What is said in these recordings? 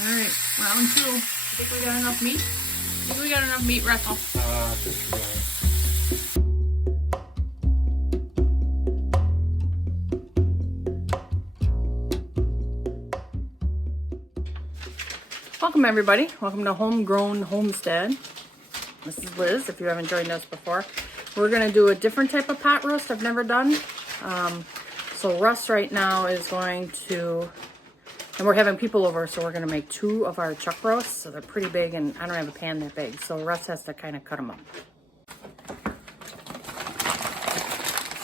Alright, round 2. Think we got enough meat? Think we got enough meat, Russell? Welcome everybody. Welcome to Homegrown Homestead. This is Liz, if you haven't joined us before. We're going to do a different type of pot roast I've never done. So Russ right now is going to, and we're having people over, so we're going to make 2 of our chuck roasts. So they're pretty big, and I don't have a pan that big, so Russ has to kind of cut them up.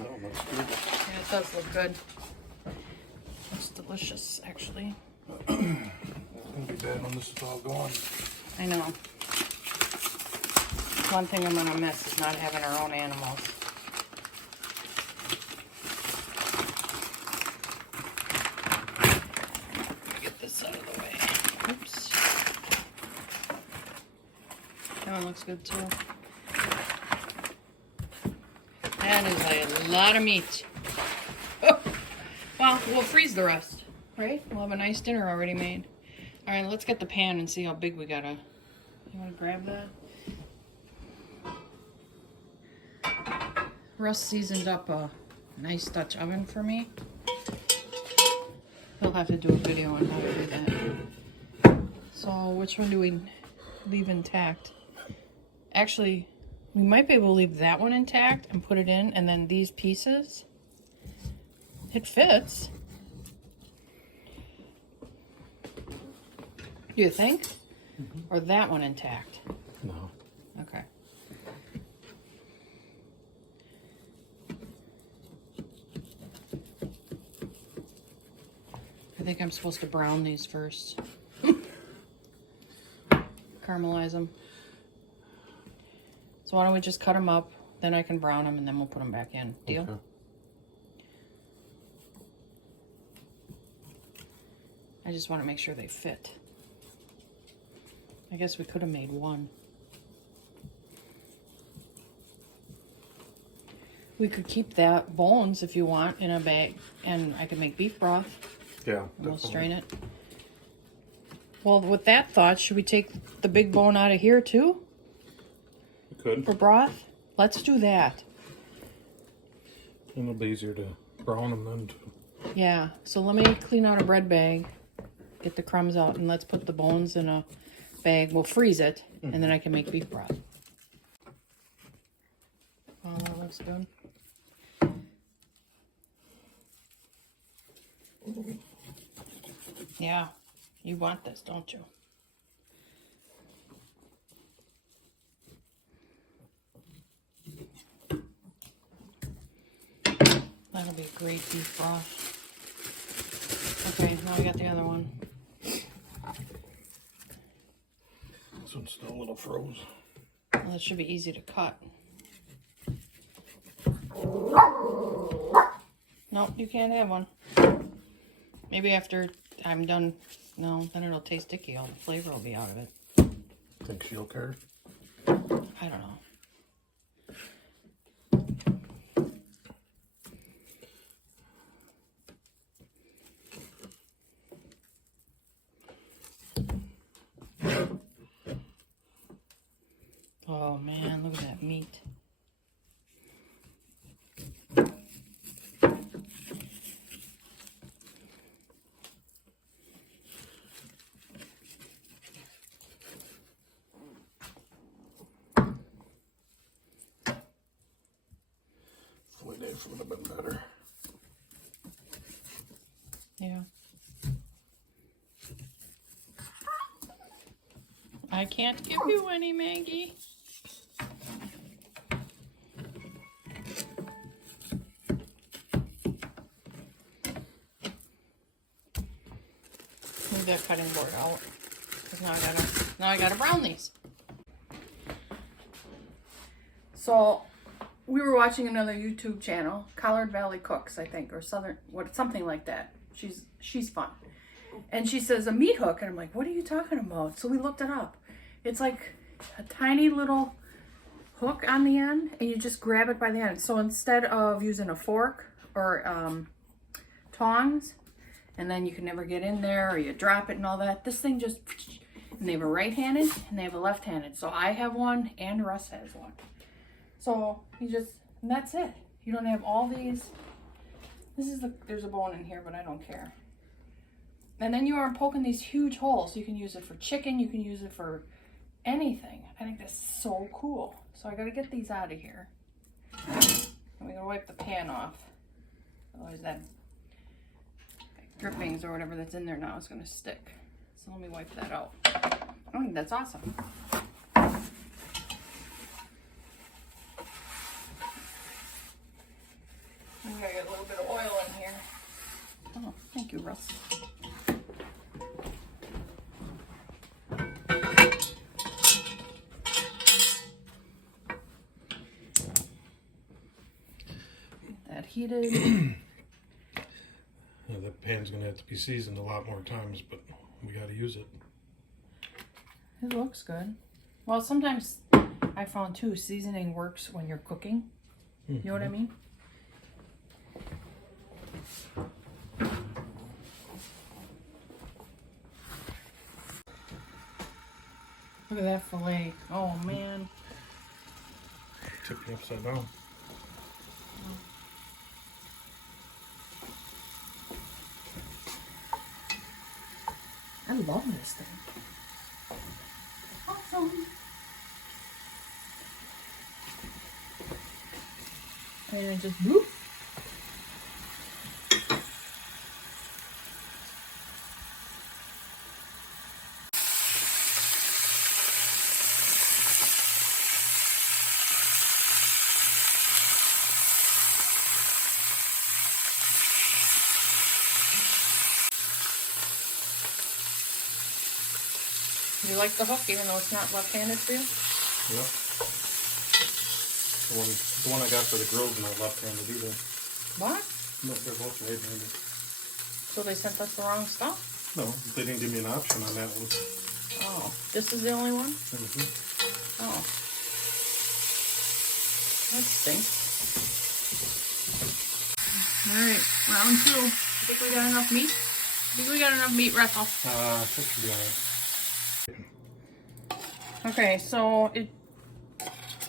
Oh, looks good. Yeah, it does look good. It's delicious, actually. It's gonna be bad when this is all gone. I know. One thing I'm gonna miss is not having our own animals. Get this out of the way. Oops. That one looks good too. That is a lot of meat. Oh. Well, we'll freeze the rest, right? We'll have a nice dinner already made. All right, let's get the pan and see how big we gotta. You wanna grab that? Russ seasoned up a nice Dutch oven for me. He'll have to do a video on how to do that. So which one do we leave intact? Actually, we might be able to leave that one intact and put it in, and then these pieces. It fits. You think? Mm-hmm. Or that one intact? No. Okay. I think I'm supposed to brown these first. Caramelize them. So why don't we just cut them up, then I can brown them, and then we'll put them back in. Deal? Okay. I just want to make sure they fit. I guess we could have made one. We could keep that bones if you want in a bag, and I could make beef broth. Yeah, we'll strain it. Well, with that thought, should we take the big bone out of here too? We could. For broth? Let's do that. And it'll be easier to brown them then too. Yeah, so let me clean out a bread bag, get the crumbs out, and let's put the bones in a bag. We'll freeze it, and then I can make beef broth. Oh, that looks good. Yeah, you want this, don't you? That'll be great beef broth. Okay, now we got the other one. This one's still a little froze. Well, that should be easy to cut. Nope, you can't have one. Maybe after I'm done. No, then it'll taste sticky. All the flavor will be out of it. Think she'll care? I don't know. Oh man, look at that meat. This would have been better. Yeah. I can't give you any, Maggie. Move that cutting board out, because now I gotta brown these. So we were watching another YouTube channel, Collard Valley Cooks, I think, or something like that. She's fun. And she says a meat hook, and I'm like, what are you talking about? So we looked it up. It's like a tiny little hook on the end, and you just grab it by the end. So instead of using a fork or tongs and then you can never get in there or you drop it and all that. This thing just, and they have a right-handed and they have a left-handed. So I have one and Russ has one. So you just, and that's it. You don't have all these. This is there's a bone in here, but I don't care. And then you are poking these huge holes. You can use it for chicken. You can use it for anything. I think that's so cool. So I gotta get these out of here. And we're gonna wipe the pan off. Otherwise that drippings or whatever that's in there now is gonna stick. So let me wipe that out. I think that's awesome. I'm gonna get a little bit of oil in here. Oh, thank you, Russ. Get that heated. Yeah, that pan's gonna have to be seasoned a lot more times, but we gotta use it. It looks good. Well, sometimes I found too, seasoning works when you're cooking. You know what I mean? Look at that fillet. Oh man. Took me upside down. I love this thing. Awesome. And just whoop. You like the hook, even though it's not left-handed for you? Yeah. The one I got for the grill's not left-handed either. What? No, they're both right-handed. So they sent us the wrong stuff? No, they didn't give me an option on that one. Oh, this is the only one? Mm-hmm. Oh. That stinks. Alright, round 2. Think we got enough meat? Think we got enough meat, Russell? That should be alright. Okay, so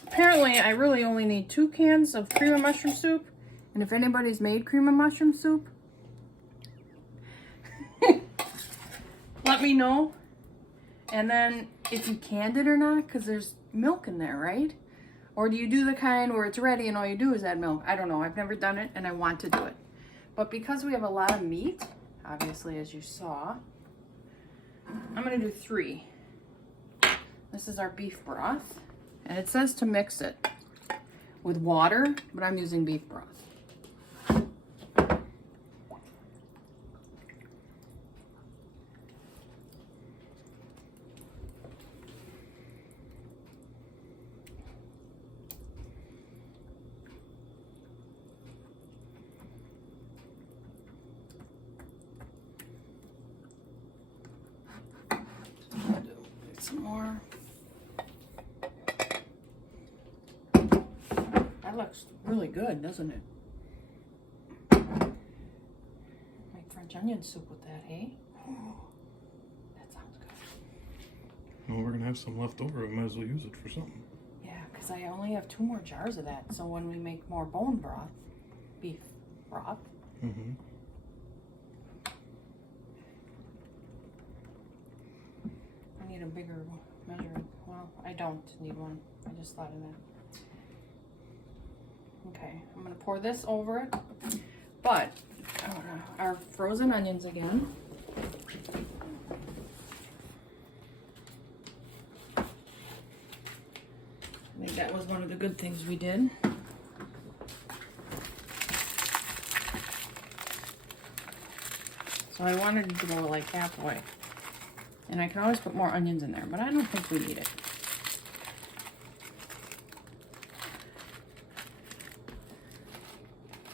apparently I really only need 2 cans of cream of mushroom soup. And if anybody's made cream of mushroom soup, let me know. And then if you canned it or not, because there's milk in there, right? Or do you do the kind where it's ready and all you do is add milk? I don't know. I've never done it and I want to do it. But because we have a lot of meat, obviously, as you saw, I'm going to do 3. This is our beef broth. And it says to mix it with water, but I'm using beef broth. Some more. That looks really good, doesn't it? Make French onion soup with that, hey? That sounds good. Well, we're gonna have some left over. We might as well use it for something. Yeah, because I only have 2 more jars of that. So when we make more bone broth, beef broth, Mm-hmm. I need a bigger measuring. Well, I don't need one. I just thought of that. Okay, I'm gonna pour this over it. But our frozen onions again. I think that was one of the good things we did. So I wanted to go like halfway. And I can always put more onions in there, but I don't think we need it.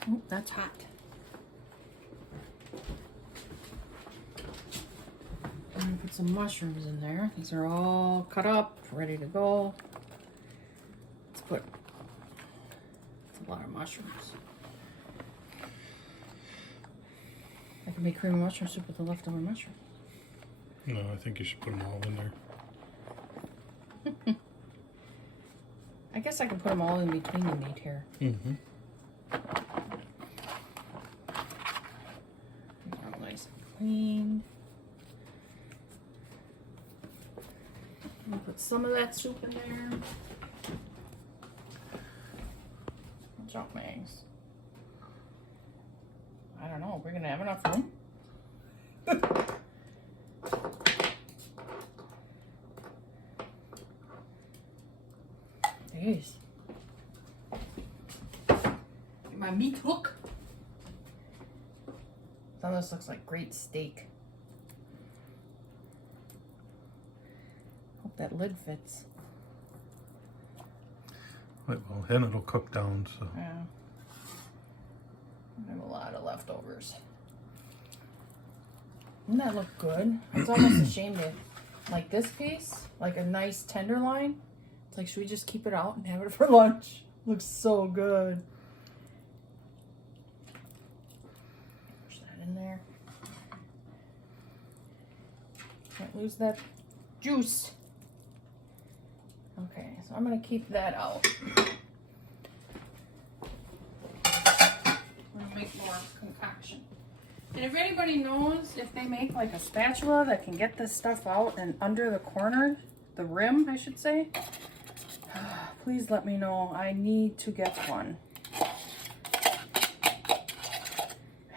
Oh, that's hot. I'm gonna put some mushrooms in there. These are all cut up, ready to go. Let's put, that's a lot of mushrooms. I can make cream of mushroom soup with the leftover mushroom. No, I think you should put them all in there. I guess I can put them all in between the meat here. Mm-hmm. All nice and clean. I'll put some of that soup in there. Junk mags. I don't know. We're gonna have enough room. Jeez. My meat hook. Some of this looks like great steak. Hope that lid fits. Well, and it'll cook down, so. Yeah. I have a lot of leftovers. Doesn't that look good? It's almost a shame to, like this piece, like a nice tenderloin. It's like, should we just keep it out and have it for lunch? Looks so good. Push that in there. Can't lose that juice. Okay, so I'm gonna keep that out. I'm gonna make more concoction. And if anybody knows if they make like a spatula that can get this stuff out and under the corner, the rim, I should say, please let me know. I need to get one. I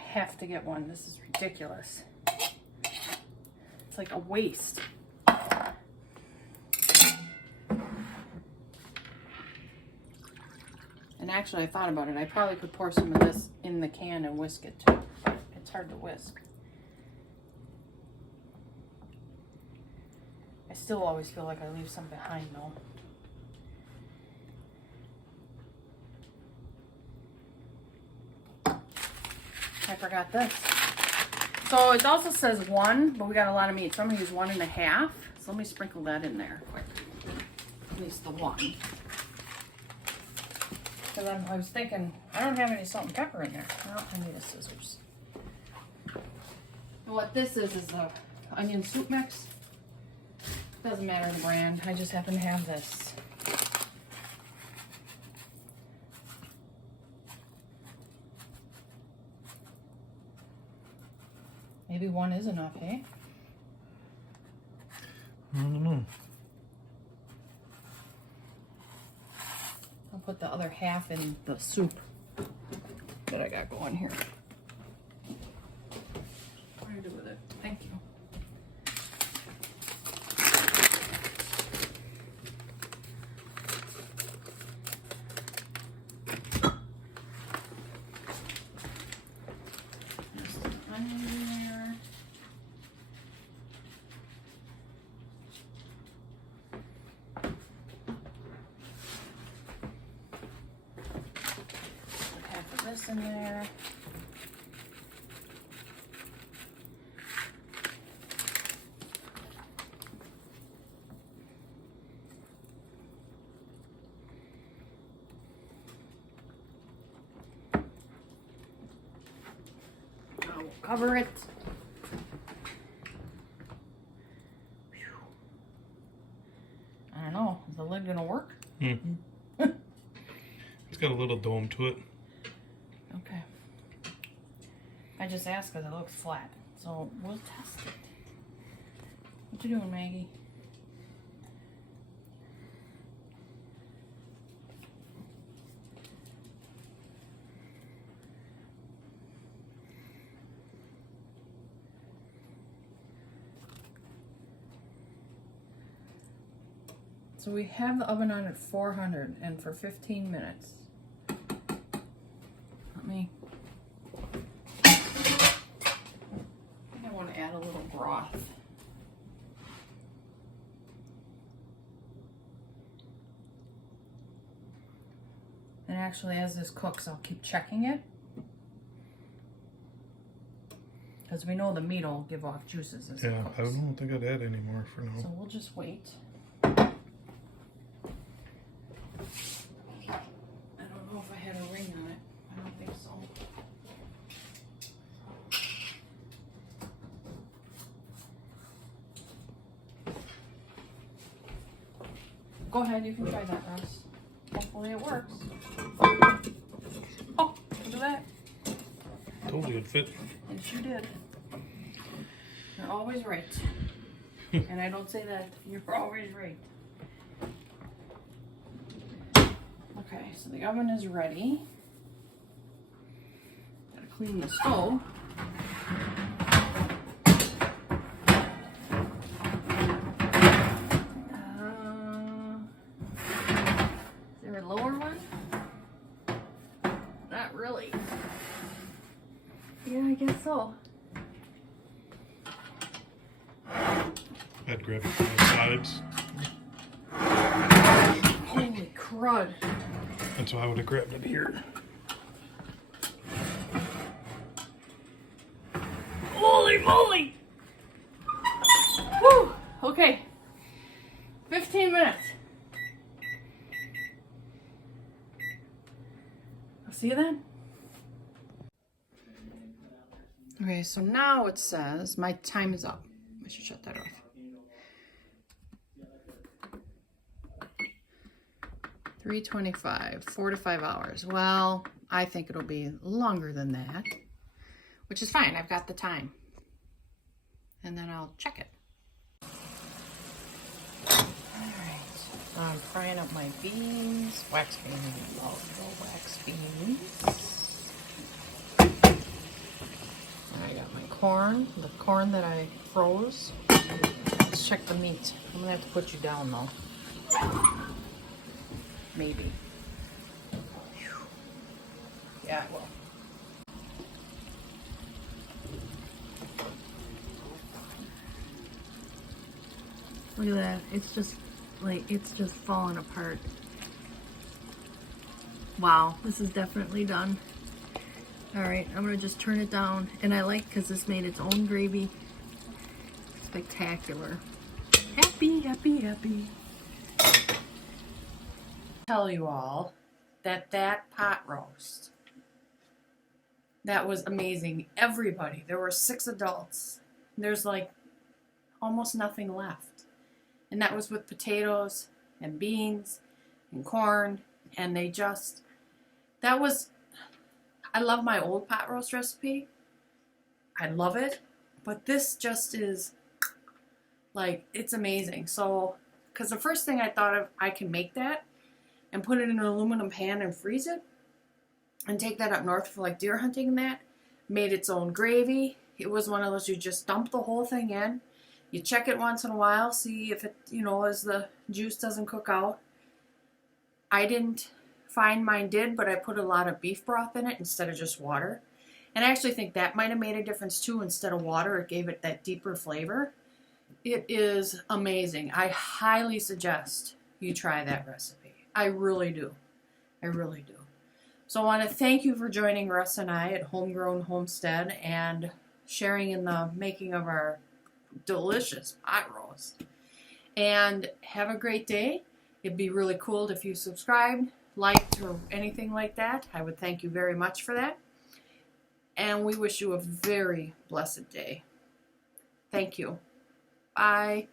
have to get one. This is ridiculous. It's like a waste. And actually, I thought about it. I probably could pour some of this in the can and whisk it too. It's hard to whisk. I still always feel like I leave some behind though. I forgot this. So it also says 1, but we got a lot of meat, so I'm gonna use 1.5. So let me sprinkle that in there quick. At least the 1. Because I was thinking, I don't have any salt and pepper in there. Oh, I need a scissors. And what this is the onion soup mix. Doesn't matter the brand, I just happen to have this. Maybe 1 is enough, eh? I don't know. I'll put the other half in the soup that I got going here. What do I do with it? Thank you. Just the onion in there. This in there. Now we'll cover it. Whew. I don't know. Is the lid gonna work? Mm-hmm. It's got a little dome to it. Okay. I just asked because it looks flat, so we'll test it. What you doing, Maggie? So we have the oven on at 400 and for 15 minutes. Let me... I think I want to add a little broth. And actually, as this cooks, I'll keep checking it. Because we know the meat will give off juices as it cooks. I don't think I'd add any more for now. So we'll just wait. I don't know if I had a ring on it. I don't think so. Go ahead, you can try that, Russ. Hopefully it works. Oh, look at that. Told you it'd fit. Yes, you did. You're always right. And I don't say that. You're always right. Okay, so the oven is ready. Gotta clean the stove. Is there a lower one? Not really. Yeah, I guess so. I'd grab it from the sides. Holy crud. That's why I would have grabbed it here. Holy moly! Whew. Okay. 15 minutes. I'll see you then. Okay, so now it says my time is up. I should shut that off. 3:25, 4 to 5 hours. Well, I think it'll be longer than that, which is fine. I've got the time. And then I'll check it. Alright, so I'm frying up my beans. Wax beans, love the wax beans. I got my corn, the corn that I froze. Let's check the meat. I'm gonna have to put you down though. Maybe. Whew. Yeah, I will. Look at that. It's just like, it's just falling apart. Wow, this is definitely done. Alright, I'm going to just turn it down. And I like because this made its own gravy. Spectacular. Happy, happy, happy. Tell you all that pot roast, that was amazing. Everybody, there were 6 adults. There's like almost nothing left. And that was with potatoes and beans and corn. And they just, that was, I love my old pot roast recipe. I love it. But this just is like, it's amazing. So, because the first thing I thought of, I can make that and put it in an aluminum pan and freeze it and take that up north for like deer hunting and that. Made its own gravy. It was one of those, you just dump the whole thing in. You check it once in a while, see if it, you know, as the juice doesn't cook out. I didn't find mine did, but I put a lot of beef broth in it instead of just water. And I actually think that might have made a difference too. Instead of water, it gave it that deeper flavor. It is amazing. I highly suggest you try that recipe. I really do. I really do. So I want to thank you for joining Russ and I at Homegrown Homestead and sharing in the making of our delicious pot roast. And have a great day. It'd be really cool if you subscribed, liked, or anything like that. I would thank you very much for that. And we wish you a very blessed day. Thank you. Bye.